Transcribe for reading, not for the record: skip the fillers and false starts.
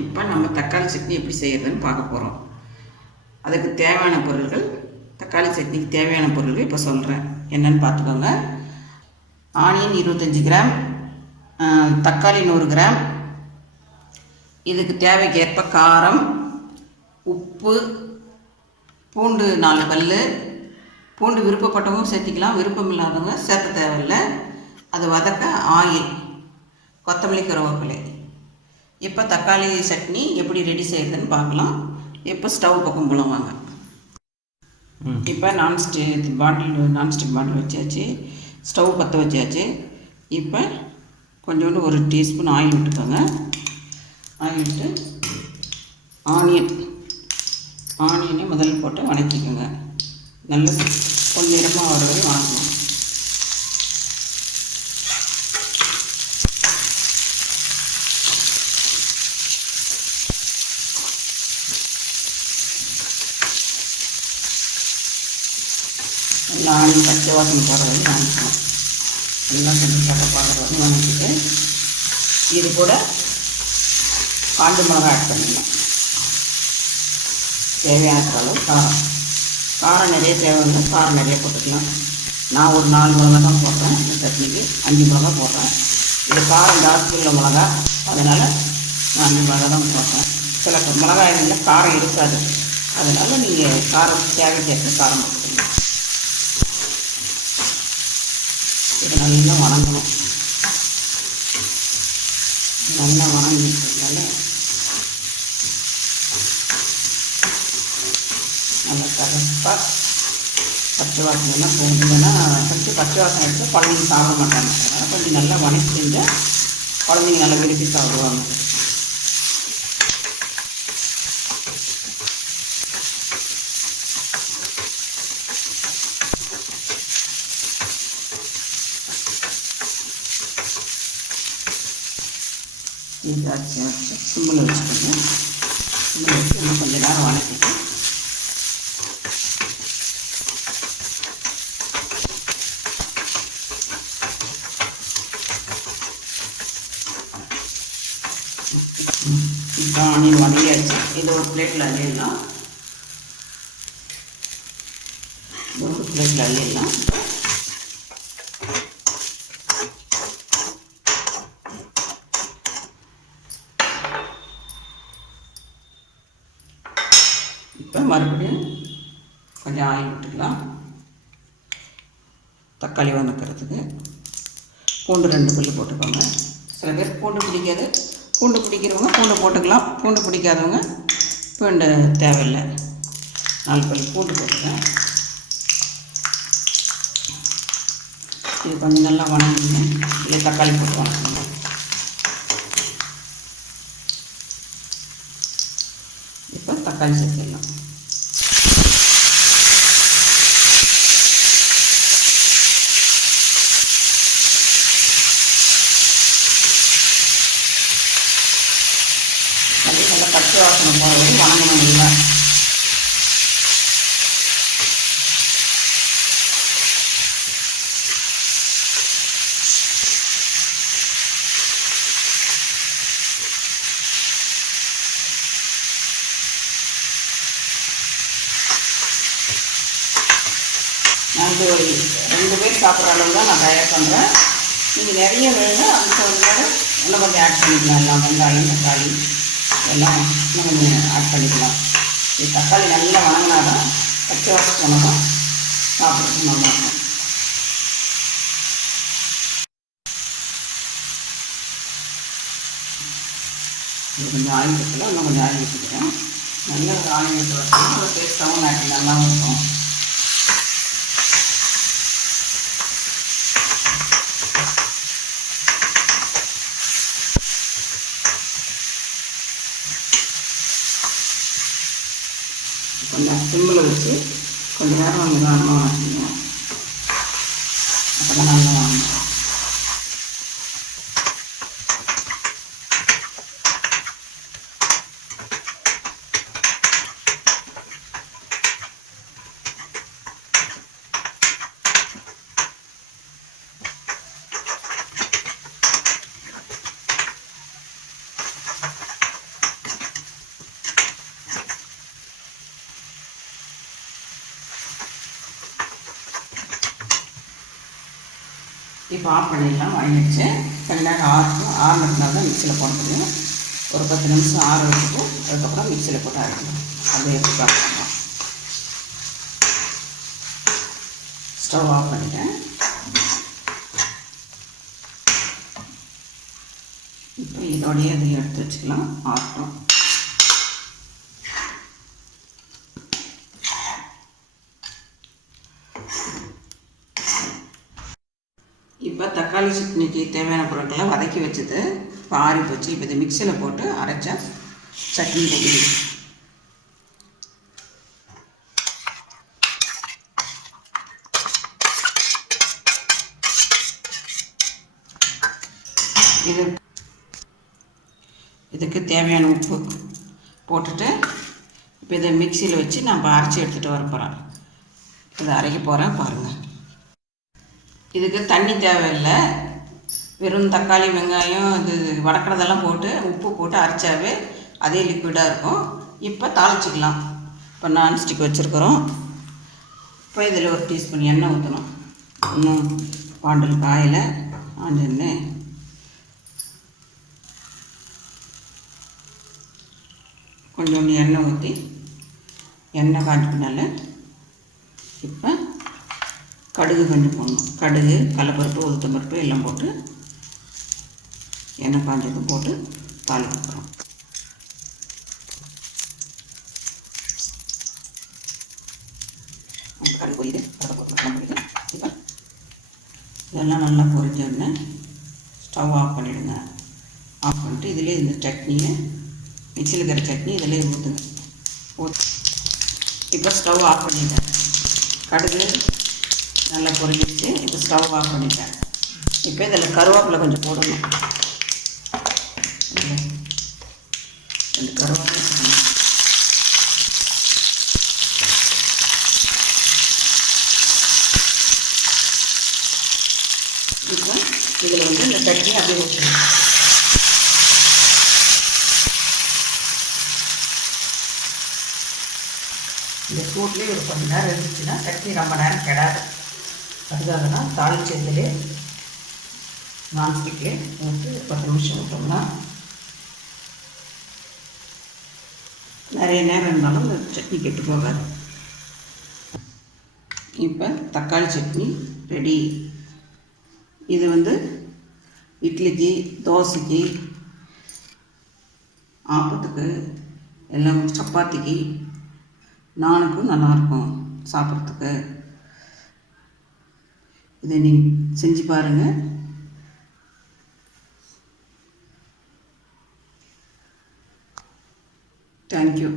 இப்போ நம்ம தக்காளி சட்னி எப்படி செய்கிறதுன்னு பார்க்க போகிறோம். அதுக்கு தேவையான பொருட்கள், தக்காளி சட்னிக்கு தேவையான பொருட்கள் இப்போ சொல்கிறேன். என்னென்னு பார்த்துக்கோங்க. ஆனியன் 25 கிராம், தக்காளி 100 கிராம், இதுக்கு தேவைக்கேற்ப காரம், உப்பு, பூண்டு 4 பல். பூண்டு விருப்பப்பட்டவங்க சேர்த்திக்கலாம், விருப்பம் இல்லாதவங்க சேர்த்த தேவையில்லை. அதை வதக்க ஆயில், கொத்தமல்லி, கருவேப்பிலை. இப்போ தக்காளி சட்னி எப்படி ரெடி செய்கிறதுன்னு பார்க்கலாம். இப்போ ஸ்டவ் பக்கம் போகலாம் வாங்க. இப்போ நான்ஸ்டிக் பாட்டில் வச்சாச்சு, ஸ்டவ் பற்ற வச்சாச்சு. இப்போ கொஞ்சோண்டு 1 டீஸ்பூன் ஆயில் விட்டுக்கோங்க. ஆயில் விட்டு ஆனியனை முதல்ல போட்டு வதக்கிக்கோங்க. நல்ல பொன்னிறமாக வர வரை வதக்கணும். நல்லா ஆனியன் பச்சை வாசனை போகிற வரைக்கும் வதக்கணும். எல்லாம் கொஞ்சம் பார்க்குற வரைக்கும் வதக்கிட்டு இது கூட காஞ்ச மிளகா ஆட் பண்ணிடலாம். தேவையான அளவு காரம் நிறைய தேவையில்லை, காரம் நிறைய போட்டுக்கலாம். நான் ஒரு 4 மிளகா தான் போடுறேன். இந்த சட்னிக்கு 5 மிளகா போடுறேன். இது காரம் ஜாஸ்தி உள்ள மிளகா, அதனால் நான் 5 மிளகா தான் போடுறேன். சில மிளகாய்களில் காரம் இருக்காது, அதனால் நீங்கள் காரம் தேவைக்கேற்ற காரம் போட்டுக்கணும். இது நல்லா வணங்கணும். நல்லா வணங்கினால நல்லா கரெக்டாக பச்சை வாசனைலாம் போகுதுன்னா கொஞ்சம் பச்சை வாசனை எடுத்து குழந்தைங்க சாப்பிட மாட்டாங்க. அதனால் கொஞ்சம் நல்லா வணக்கி செஞ்சால் குழந்தைங்க நல்லா விரும்பி சாப்பிடுவாங்க. இதாச்சு சிம்மில் வச்சுக்கோங்க. சிம்மில் வச்சு இன்னும் கொஞ்சம் நேரம் வணக்கிட்டு இப்போ ஆனியன் வதங்கியாச்சு. இதை ஒரு பிளேட்டில் அள்ளிடலாம். இப்போ மறுபடியும் கொஞ்சம் ஆயில் விட்டுக்கலாம். தக்காளி வதக்கிறதுக்கு பூண்டு 2 பல் போட்டுக்கோங்க. சில பேர் பூண்டு பிடிக்காது, பூண்டு பிடிக்கிறவங்க பூண்டு போட்டுக்கலாம். பூண்டு பிடிக்காதவங்க பூண்டு தேவையில்லை. 4 பல் பூண்டு போட்டுக்கிறேன். இது கொஞ்சம் நல்லா வணங்குங்க. இல்லை தக்காளி போட்டு வணங்குங்க. இப்போ தக்காளி சேர்த்துடலாம். நல்லா பச்சை வாசனை போகிற வரை வணங்கணும். இல்லை நான் இது 2 பேர் சாப்பிட்ற அளவு தான் நான் தயார் பண்ணுறேன். நீங்கள் நிறைய வேணும்னா அதுக்கு இன்னும் கொஞ்சம் ஆட் பண்ணிக்கலாம். எல்லாம் வெங்காயம், தக்காளி எல்லாம் இன்னும் கொஞ்சம் ஆட் பண்ணிக்கலாம். இது தக்காளி நல்லா வணங்கினா தான் பச்சை வாசனை போனால் சாப்பிட்றதுக்கு நல்லாயிருக்கும். இது கொஞ்சம் ஆயில் வைக்கலாம். இன்னும் கொஞ்சம் ஆயில் வச்சுக்கிறேன். நல்லா ஒரு ஆயில் வச்சு வச்சோம்னா ஒரு டேஸ்ட்டாகவும் நல்லாவும் இருக்கும். கொஞ்சம் சிம்மில் வச்சு கொஞ்சம் நேரம் நிதானமாக வச்சுங்க. அப்போ தான் நல்லா வாங்கணும். இப்போ ஆஃப் பண்ணிடலாம். வாங்கிடுச்சு. கொஞ்ச நேரம் ஆறுனதுனால தான் மிக்சியில் போட முடியும். ஒரு 10 நிமிஷம் ஆற வச்சுட்டு அதுக்கப்புறம் மிக்சியில் போட்டு அரைக்கணும். அதை எப்படி பார்க்கலாம். ஸ்டவ் ஆஃப் பண்ணிட்டேன். இப்போ இதோடையே அதை எடுத்து வச்சுக்கலாம். ஆகட்டும். இப்போ தக்காளி சட்னிக்கு தேவையான பொருட்களை வதக்கி வச்சது இப்போ ஆறி போச்சு. இப்போ இதை மிக்சியில் போட்டு அரைச்சா சட்னி ரெடி. இதுக்கு தேவையான உப்பு போட்டுட்டு இப்போ இதை மிக்சியில் வச்சு நம்ம அரைச்சி எடுத்துகிட்டு வர போகிறேன். இதை அரைக்க போகிறேன் பாருங்கள். இதுக்கு தண்ணி தேவையில்லை. வெறும் தக்காளி வெங்காயம் இது வதக்கிறதெல்லாம் போட்டு உப்பு போட்டு அரைச்சாவே அதே லிக்விடாக இருக்கும். இப்போ தாளிச்சிக்கலாம். இப்போ நான்ஸ்டிக் வச்சுருக்குறோம். இப்போ இதில் ஒரு டீஸ்பூன் எண்ணெய் ஊற்றணும். இன்னும் பாண்டில் காயில் ஆஞ்செண்ணெய் கொஞ்சோண்டு எண்ணெய் ஊற்றி எண்ணெய் காய்ச்சினால இப்போ கடுகு கொஞ்சம் போடணும். கடுகு, கடலைப்பருப்பு, உளுத்தம்பருப்பு எல்லாம் போட்டு எண்ணெய் காஞ்சதும் போட்டு தாளிக்கிறோம். கடுகு பொரியுது, கடலைப்பருப்பு பொரியுது. இப்போ இதெல்லாம் நல்லா பொரிஞ்ச உடனே ஸ்டவ் ஆஃப் பண்ணிவிடுங்க. ஆஃப் பண்ணிட்டு இதிலே இந்த சட்னியை மிக்சியில் இருக்கிற சட்னி இதிலே ஊற்றுங்க. இப்போ ஸ்டவ் ஆஃப் பண்ணிட்டேன். கடுகு நல்லா பொரிஞ்சிச்சு. இப்போ ஸ்டவ் ஆஃப் பண்ணிட்டேன். இப்போ இதில் கருவேப்பிலை கொஞ்சம் போடணும். 2 கருவேப்பிலை. இப்போ இதில் இந்த சட்னி அப்படியே ஊற்றணும். இந்த சூட்லேயே ஒரு கொஞ்சம் நேரம் இருந்துச்சுன்னா சட்னி ரொம்ப நேரம் கெடாது. அதுக்காக தான் தாளிச்சதுலே நான்ஸ்டிக்லேயே ஊற்றி 10 நிமிஷம் விட்டோம்னா நிறைய நேரம் இருந்தாலும் இந்த சட்னி கெட்டு போகாது. இப்போ தக்காளி சட்னி ரெடி. இது இட்லிக்கு, தோசைக்கு, ஆப்பத்துக்கு, எல்லாம் சப்பாத்திக்கு, நானுக்கும் நல்லாயிருக்கும் சாப்பிட்றதுக்கு. இதை நீங்கள் செஞ்சு பாருங்கள். தேங்க்யூ.